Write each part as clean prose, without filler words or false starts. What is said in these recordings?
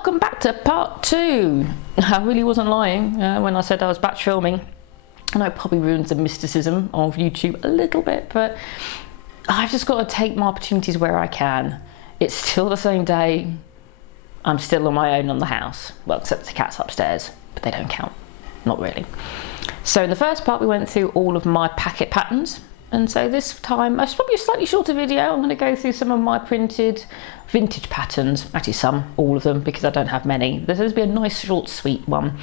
welcome back to part 2. I really wasn't lying when I said I was batch filming. I know it probably ruins the mysticism of YouTube a little bit, but I've just got to take my opportunities where I can. It's still the same day. I'm still on my own on the house. Well, except the cat's upstairs, but they don't count. Not really. So in the first part we went through all of my packet patterns, and so this time it's probably a slightly shorter video. I'm going to go through some of my printed vintage patterns, actually all of them, because I don't have many. This will be a nice short sweet one.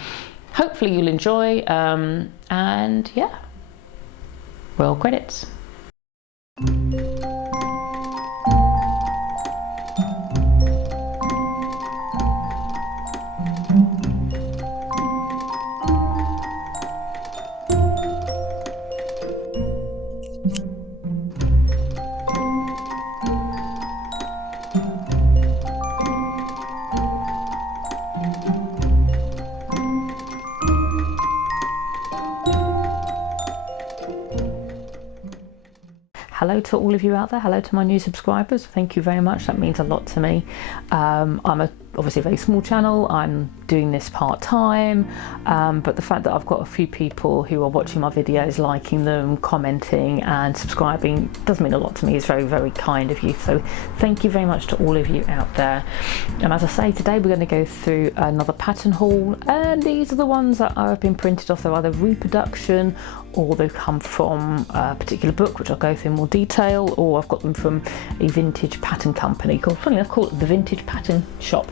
Hopefully you'll enjoy, and yeah, roll credits. Hello to all of you out there, hello to my new subscribers, thank you very much, that means a lot to me. I'm obviously a very small channel, I'm doing this part-time, but the fact that I've got a few people who are watching my videos, liking them, commenting and subscribing does mean a lot to me. It's very, very kind of you, so thank you very much to all of you out there. And as I say, today we're going to go through another pattern haul, and these are the ones that have been printed off. They're either reproduction or they come from a particular book, which I'll go through in more detail, or I've got them from a vintage pattern company called, funny enough, called the Vintage Pattern Shop.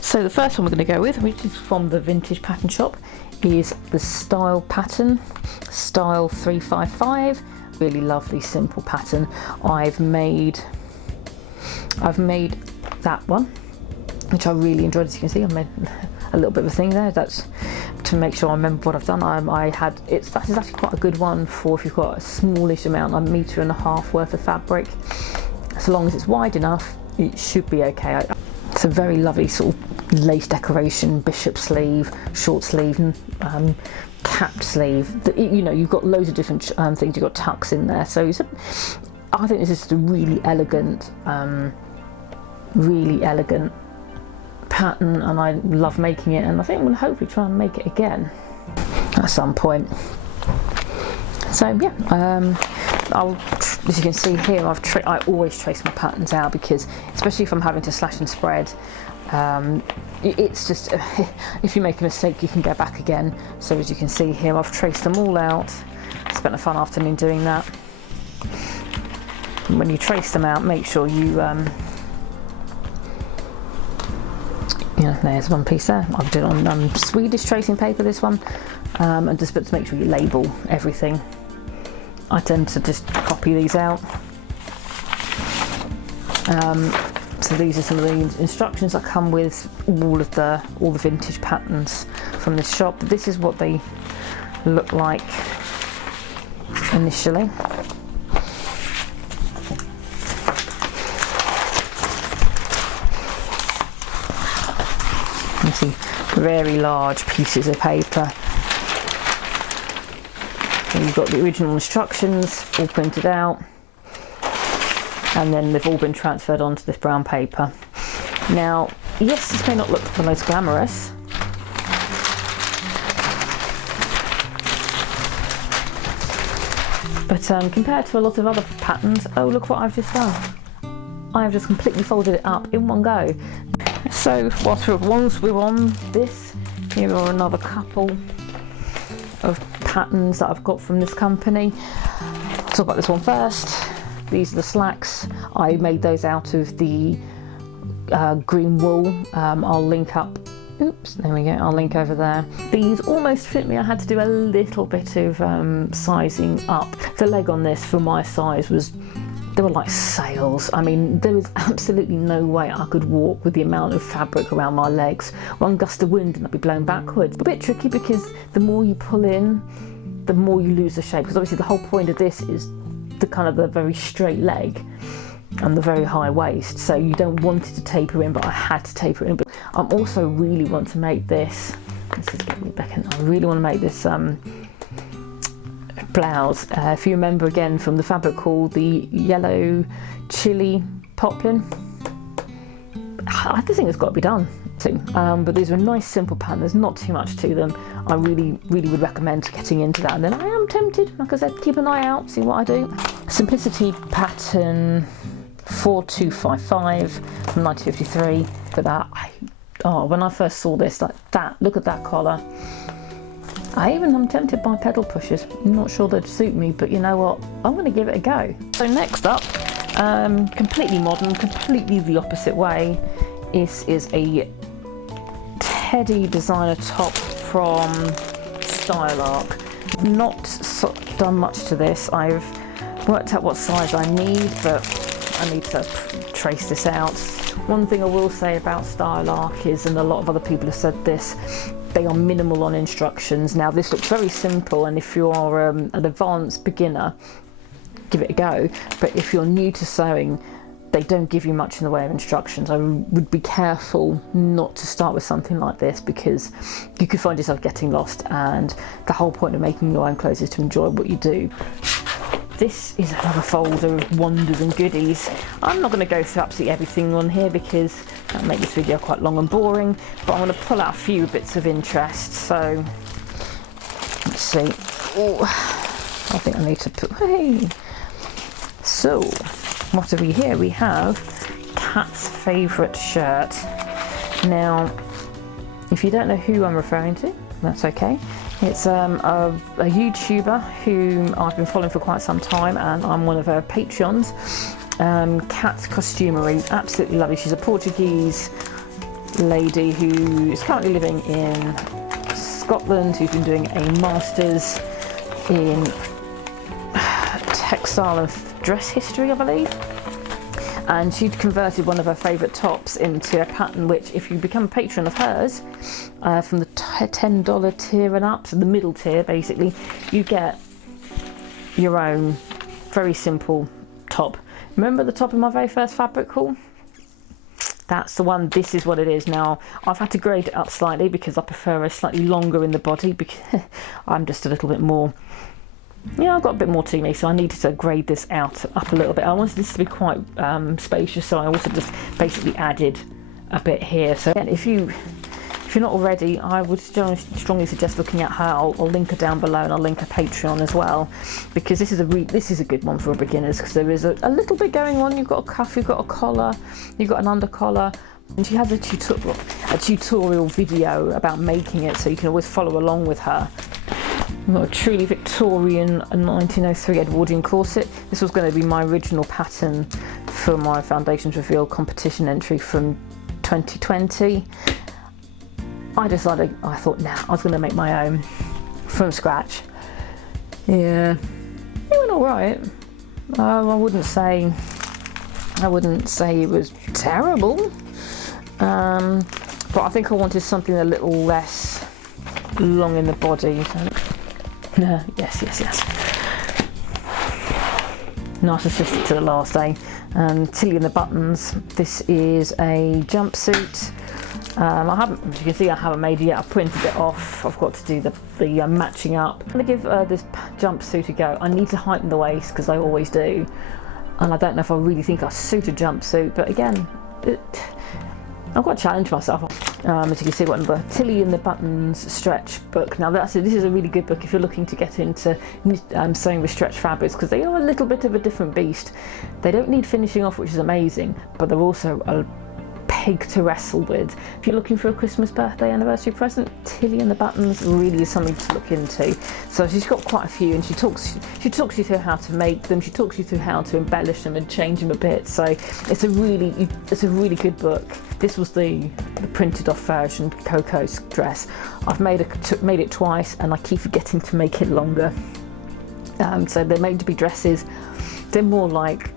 So the first one we're going to go with, which is from the Vintage Pattern Shop, is the Style Pattern, Style 355. Really lovely, simple pattern. I've made that one, which I really enjoyed. As you can see, I made a little bit of a thing there. That's to make sure I remember what I've done. That is actually quite a good one for if you've got a smallish amount, like 1.5 meters worth of fabric. So long as it's wide enough, it should be okay. It's a very lovely sort of lace decoration, bishop sleeve, short sleeve, capped sleeve. You know, you've got loads of different things. You've got tucks in there. So I think this is just a really elegant pattern, and I love making it, and I think I'm going to hopefully try and make it again at some point. So yeah, as you can see here, I always trace my patterns out, because especially if I'm having to slash and spread, it's just if you make a mistake you can go back again. So as you can see here, I've traced them all out. Spent a fun afternoon doing that. And when you trace them out, make sure you yeah, there's one piece there. I've done on Swedish tracing paper, this one, and just to make sure you label everything. I tend to just copy these out. So these are some of the instructions that come with all the vintage patterns from this shop. This is what they look like initially. You can see very large pieces of paper. And you've got the original instructions all printed out, and then they've all been transferred onto this brown paper. Now, yes, this may not look the most glamorous, but compared to a lot of other patterns, oh, look what I've just done. I've just completely folded it up in one go. So once we're on this, here are another couple of patterns that I've got from this company. Talk about this one first. These are the slacks. I made those out of the green wool. I'll link up. Oops, there we go. I'll link over there. These almost fit me. I had to do a little bit of sizing up. The leg on this for my size they were like sails. I mean, there was absolutely no way I could walk with the amount of fabric around my legs. One gust of wind and I'd be blown backwards. A bit tricky, because the more you pull in, the more you lose the shape, because obviously the whole point of this is the very straight leg and the very high waist, so you don't want it to taper in, but I had to taper it in. But I also really want to make this, let's just get me back in, I really want to make this blouse. If you remember again from the fabric haul, the yellow chili poplin, I just think it's got to be done. But these are a nice simple pattern, there's not too much to them. I really would recommend getting into that, and then I am tempted, like I said, keep an eye out, see what I do. Simplicity pattern 4255 from 1953. For that, when I first saw this, like that, look at that collar. I'm tempted by pedal pushers. I'm not sure they'd suit me, but you know what, I'm going to give it a go. So next up, completely modern, completely the opposite way. This is a Teddy designer top from Style Arc. Not done much to this. I've worked out what size I need, but I need to trace this out. One thing I will say about Style Arc is, and a lot of other people have said this, they are minimal on instructions. Now this looks very simple, and if you're an advanced beginner, give it a go. But if you're new to sewing, they don't give you much in the way of instructions. I would be careful not to start with something like this, because you could find yourself getting lost, and the whole point of making your own clothes is to enjoy what you do. This is another folder of wonders and goodies. I'm not going to go through absolutely everything on here because that'll make this video quite long and boring, but I'm going to pull out a few bits of interest. So let's see. Oh, I think I need to put, hey. So what have we here? We have Kat's favourite shirt. Now, if you don't know who I'm referring to, that's okay. It's a YouTuber who I've been following for quite some time, and I'm one of her Patreons. Kat's Costumery, absolutely lovely. She's a Portuguese lady who is currently living in Scotland, who's been doing a master's in textile and dress history, I believe. And she'd converted one of her favourite tops into a pattern which, if you become a patron of hers, from the $10 tier and up, so the middle tier basically, you get your own very simple top. Remember the top of my very first fabric haul? That's the one. This is what it is now. I've had to grade it up slightly because I prefer a slightly longer in the body, because I'm just a little bit more, I've got a bit more to me, so I needed to grade this out up a little bit. I wanted this to be quite spacious, so I also just basically added a bit here. So again, if you're not already, I would strongly suggest looking at her. I'll link her down below, and I'll link her Patreon as well, because this is a good one for beginners, because there is a little bit going on. You've got a cuff, you've got a collar, you've got an under collar, and she has a tutorial video about making it, so you can always follow along with her. We've got a truly Victorian 1903 Edwardian corset. This was going to be my original pattern for my Foundations Reveal competition entry from 2020. I thought, I was going to make my own from scratch. Yeah, it went all right. I wouldn't say it was terrible, but I think I wanted something a little less long in the body. Yes. Narcissistic to the last day. Tilly and the Buttons. This is a jumpsuit. As you can see, I haven't made it yet. I've printed it off. I've got to do the matching up. I'm going to give this jumpsuit a go. I need to heighten the waist, because I always do, and I don't know if I really think I suit a jumpsuit, but again, I've got to challenge myself. As you can see, what number? Tilly and the Buttons stretch book. Now this is a really good book if you're looking to get into sewing with stretch fabrics, because they are a little bit of a different beast. They don't need finishing off, which is amazing, but they're also a pig to wrestle with. If you're looking for a Christmas, birthday, anniversary present, Tilly and the Buttons really is something to look into. So she's got quite a few, and she talks you through how to make them. She talks you through how to embellish them and change them a bit. So it's a really good book. This was the printed off version, Coco's dress. I've made it twice, and I keep forgetting to make it longer. So they're made to be dresses. They're more like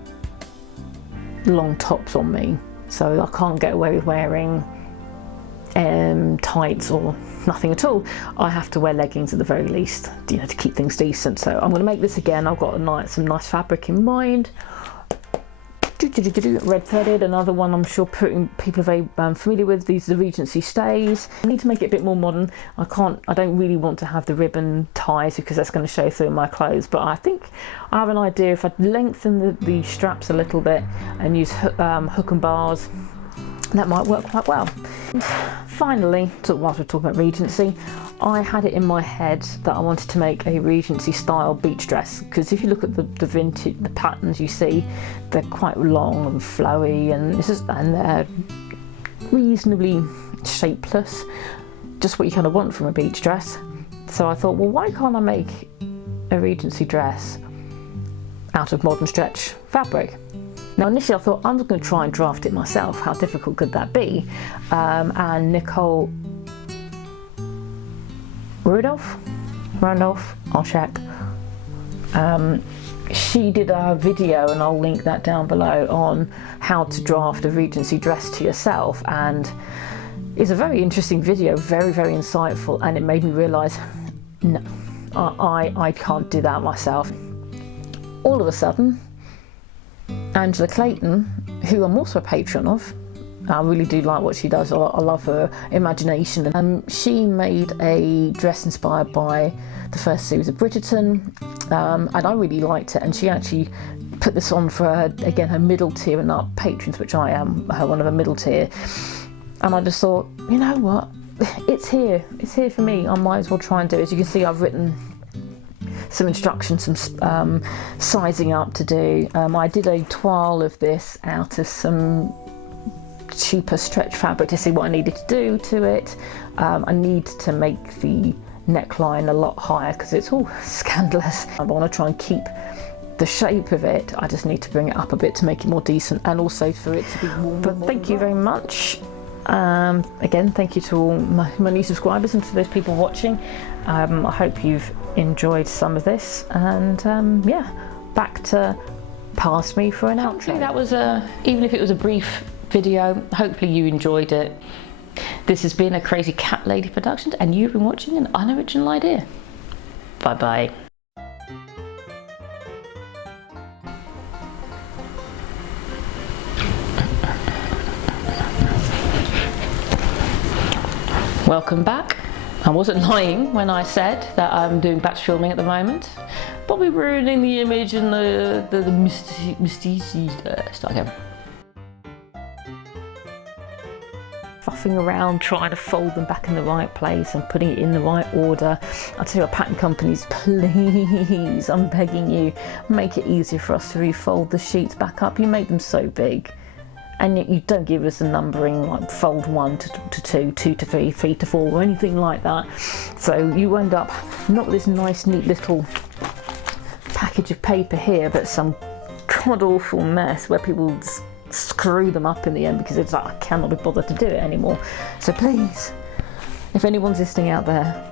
long tops on me, so I can't get away with wearing tights or nothing at all. I have to wear leggings at the very least, to keep things decent. So I'm going to make this again. I've got some nice fabric in mind. Red threaded, another one I'm sure people are very familiar with. These are the Regency stays. I need to make it a bit more modern. I don't really want to have the ribbon ties, because that's going to show through my clothes, but I think I have an idea. If I lengthen the straps a little bit and use hook and bars, that might work quite well. Finally, whilst we're talking about Regency, I had it in my head that I wanted to make a Regency style beach dress, because if you look at the vintage, the patterns you see, they're quite long and flowy, and they're reasonably shapeless, just what you kind of want from a beach dress. So I thought, well, why can't I make a Regency dress out of modern stretch fabric? Now initially I thought I'm going to try and draft it myself. How difficult could that be? And Nicole Rudolph, I'll check. She did a video, and I'll link that down below, on how to draft a Regency dress to yourself, and it's a very interesting video, very, very insightful, and it made me realise, no, I can't do that myself. All of a sudden, Angela Clayton, who I'm also a patron of, I really do like what she does, I love her imagination. She made a dress inspired by the first series of Bridgerton, and I really liked it, and she actually put this on for her middle tier and up patrons, which I am one of a middle tier, and I just thought, you know what, it's here for me, I might as well try and do it. As you can see, I've written some instructions, some sizing up to do. I did a toile of this out of some cheaper stretch fabric to see what I needed to do to it. I need to make the neckline a lot higher because it's all scandalous. I want to try and keep the shape of it. I just need to bring it up a bit to make it more decent, and also for it to be warm. But thank you very much. Again, thank you to all my new subscribers and to those people watching. I hope you've enjoyed some of this, and yeah, back to past me for an outro. Hopefully that was even if it was a brief video, hopefully you enjoyed it. This has been a Crazy Cat Lady production, and you've been watching an unoriginal idea. Bye bye. Welcome back. I wasn't lying when I said that I'm doing batch filming at the moment, but we're ruining the image and the mystique. Start again. Fuffing around trying to fold them back in the right place and putting it in the right order. I'll tell you what, pattern companies, please, I'm begging you, make it easier for us to refold the sheets back up. You make them so big, and yet you don't give us a numbering like fold 1 to 2, 2 to 3, 3 to 4, or anything like that. So you end up not with this nice neat little package of paper here, but some god awful mess where people screw them up in the end because it's like, I cannot be bothered to do it anymore. So please, if anyone's listening out there,